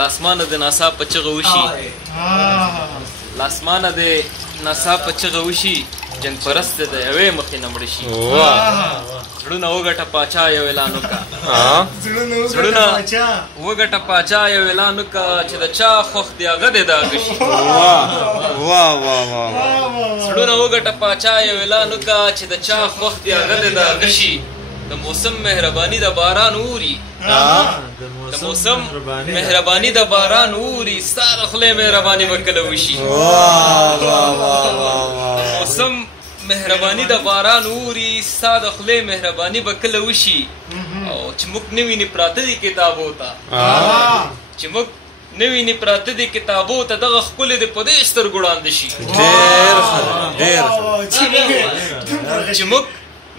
لاسمانه د ناسا په چغه وشي لاسمانه د ناسا په چغه وشي جنگ پرست د یوې مخې نه مړ شي زړونه وګټه پاچا یو اعلان وکړه زړونه وګټه پاچا یو اعلان وکړه چې د چا خوښ دی هغه دې داغه شي زړونه وګټه پاچا یو اعلان وکړه چې د چا خوښ دی هغه دې داغه شي د موسم مهرباني د باران اوري د موسم مهرباني د باران اوري ستا د خولې مهرباني به کله وشي موسم مهرباني د باران اوري ستا د خولې مهرباني به کله وشي او چې موږ نه ویني پراته دي کتابو ته چې موږ نه ویني پراته دي کتابو ته دغه ښکلې د په دې سترګو ړانده شي چې موږ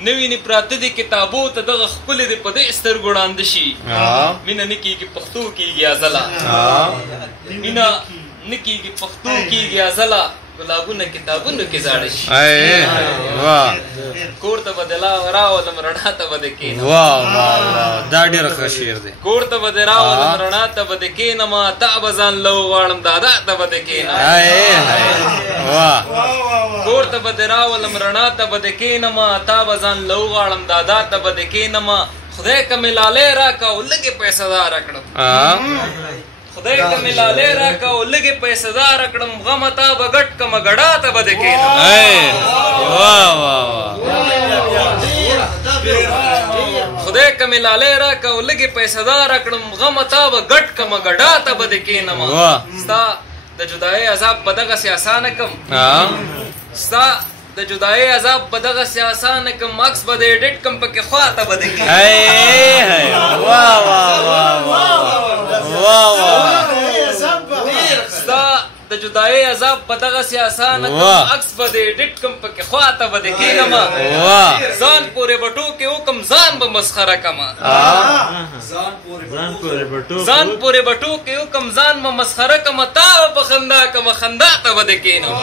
نه ویني پراته دي کتابو ته دغه ښکلې د په دې سترګو ړانده شي مینه نه کېږي پښتو کېږي ازله مینه نه کېږي پښتو کېږي ازله ګلابونه کتابونو کې زاړه شي کور ته به د لا راولم رڼا ته به د کښېنم دا ډېر ښه شعر دی کور ته به د راولم رڼا ته به د کښېنم تا به ځان له وغواړم دادا ته به د کښېنم کور ته به د راولم رڼا ته به د کښېنم تا به ځان له وغواړم دادا ته به د کښېنم خدای که مې لالی راکړه او لږې پیسه داره کړم خدای که مې لالی راکړه او لږې پیسه داره کړم غمه تا به ګډ کړمه ګډا ته به د کښېنم خدای که مې لالی راکړه او لږې پیسه داره کړم غمه تا به ګډ کړمه ګډا ته به د کښېنم ستا د جدایۍ عذاب به دغسې اسانه کړم ستا د جدایۍ عذاب به دغسې اسانه کړم عکس به د ایډیټ کړم پکې خوا ته به د کښېنم ستا د جدایۍ عذاب په دغسې اسانه کړم عکس به د ایډیټ کړم پکې خوا ته به د کښېنم ځان پورې به ټوکې وکړم ځان به مسخره کړم ځان پورې به ټوکې وکړم ځان به مسخره کړم تا به په خندا کړم خندا ته به د کښېنم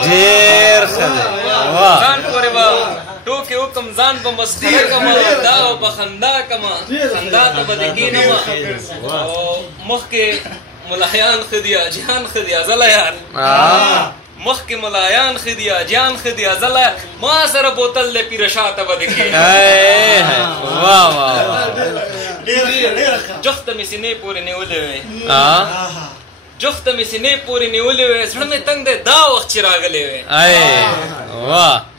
ځان پورې به ټوکې وکړم ځان به مسخره کړم دا به په خندا کړم خندا ته به د کښېنم مخکې ملایان ښه دي اجیان ښه دي ازله یار مخکې ملایان ښه دي اجیان ښه دي ازله ما سره بوتل د پیره شاه ته به د کښېنم جخته مې سینې پورې نیولې وې جخته مې سینې پورې نیولې وې زړه مې تنګ دی دا وخت چې راغلی وې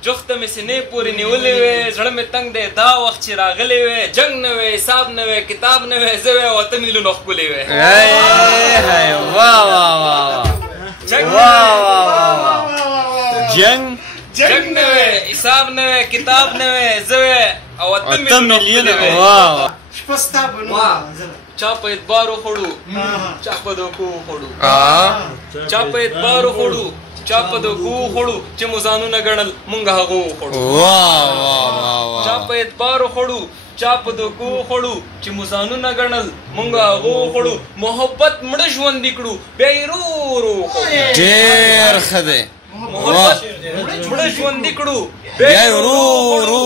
جخته مې سینې پورې نیولې وې زړه مې تنګ دی دا وخت چې راغلی وې جنګ نه وې حساب نه وې کتاب نه وې زه وې او اته میلیونه ښکلې وې جنګ نه وې حساب نه وې کتاب نه وې زه وې او اته میلیونه ښکلې وې چا په اعتبار وخوړو چا په دوکو وخوړو چا په اعتبار وخوړو چا په دوکو وخوړو چې مو ځانونه ګڼل مونږ هغه وخوړو چا په اعتبار وخوړو چا په دوکو وخوړو چې مو ځانونه ګڼل مونږ هغه وخوړو محبت مړه ژوندي کړو بیا یې ورو ورو وخوړو ډېر ښه دی محبت مړه ژوندي کړو بیا یې ورو ورو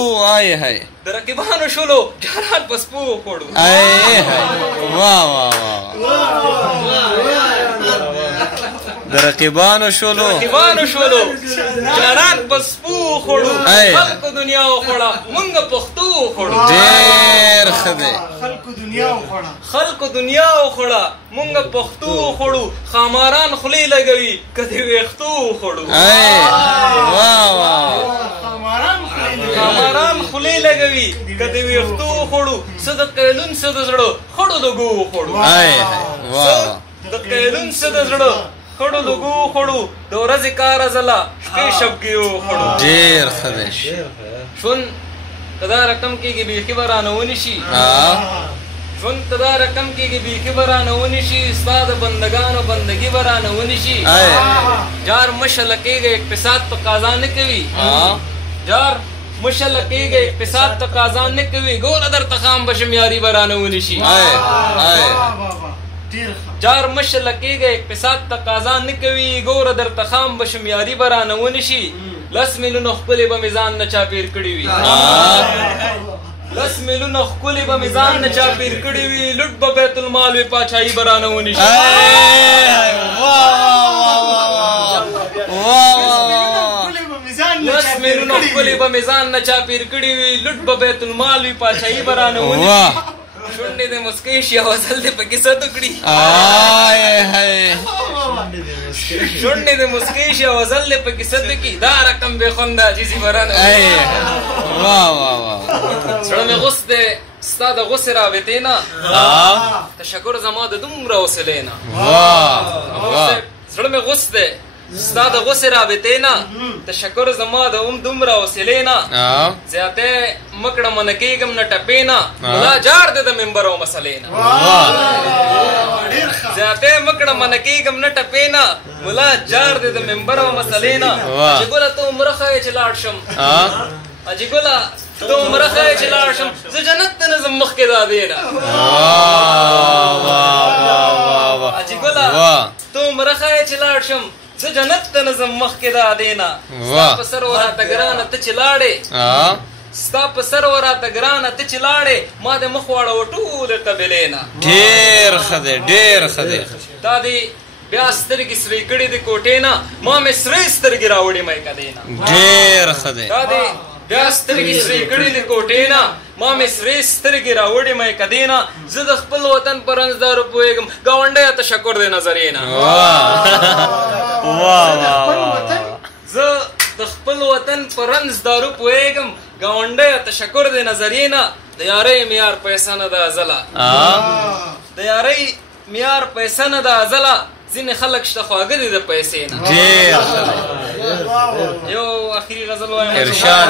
د رقیبانو شولو جاران په سپو وخوړو د رقیبانو شولو جاران په سپو وخوړو خلکو دنیا وخوړه مونږ پښتو وخوړو ډېر ښه دی خلکو دنیا وخوړه مونږ پښتو وخوړو خاماران خولې لګوي که د ویښتو وخوړو خاماران خولې لګوي که د ویښتو وخوړو څه د قیلون څه د زړه خړو لږو وخوړو د قیلون څه د زړه خړو لږو وخوړو د ورځې کار ازله شپې شبګې وخوړو ډېر ښه دی ژوند که دا رقم کېږي بیخي به رانه ونیشي ژوند که دا رقم کېږي بیخي به رانه ونیشي ستا د بندګانو بندګي به رانه ونیشي جار مشله کېږي اقتصاد تقاضا نه کوي جار مشله کېږي اقتصاد تقاضا نه کوي ګوره درته خام به شمیاري به رانه ونیشي جار مشله کېږي اقتصاد تقاضا نه کوي ګوره درته خام به شمیاري به رانه ونیشي 10 میلیونه ښکلې به مې ځان نه چاپېر کړي وي لس میلونه ښکلې به مې ځان نه چاپېر کړي وي لوټ به بیت المال وي پاچاهي به رانه ونیسي لس میلونه ښکلې به مې ځان نه چاپېر کړي وي لوټ به بیت المال وي پاچاهي به رانه ونیسي شونډې د مسکۍ شي او ازل دې پکې څه وکړي شونډې د مسکۍ شي او ازل دې پکې څه وکړي دا رقم بې خونده عاجزي به رانه زړه مې غوس دی ستا د غوسې رابطې نه تشکر زما د دومره حوصلې نه زړه مې غوس دی ستا د غوسې رابطې نه تشکر زما د دومره حوصلې نه زیاتې مه کړه منه کېږم نه ټپې نه ملا جار دی د ممبر او مسلې نه زیاتې مه کړه منه کېږم نه ټپې نه ملا جار دی د ممبر او مسلې نه چې ګله ته عمره ښایې چې لاړ شم اجي ګله ته عمره ښایې چې لاړ شم زه جنت ته نه ځم مخکې د ادې نه اجي ګله ته عمره ښایې چې لاړ شم زه جنت ته نه ځم مخکې د ادې نه ستا په سر وراته ګرانه ته چې لاړې ستا په سر وراته ګرانه ته چې لاړې ما دې مخ واړوه ټولې قبیلې نه ډېر ښه دی ډېر ښه دی تا دې بیا سترګې سرې کړې د کوټې نه ما مې سرې سترګې راوړې مې کدې نه ډېر ښه دی تا دې بیا سترګې سرې کړې د کوټې نه ما مې سرې سترګې راوړې مې کدې نه زه د خپل وطن په رنځدارو پوهېږم ګاونډیه تشکر دی نظرې نه زه د خپل وطن په رنځدارو پوهېږم ګاونډیه تشکر دی نظرې نه د یارۍ معیار پیسه نه ده ازله د یارۍ معیار پیسه نه ده ازله ځینې خلک شته خواږه دي د پیسې نه ډېر یو اخري غزل وایم ارشاد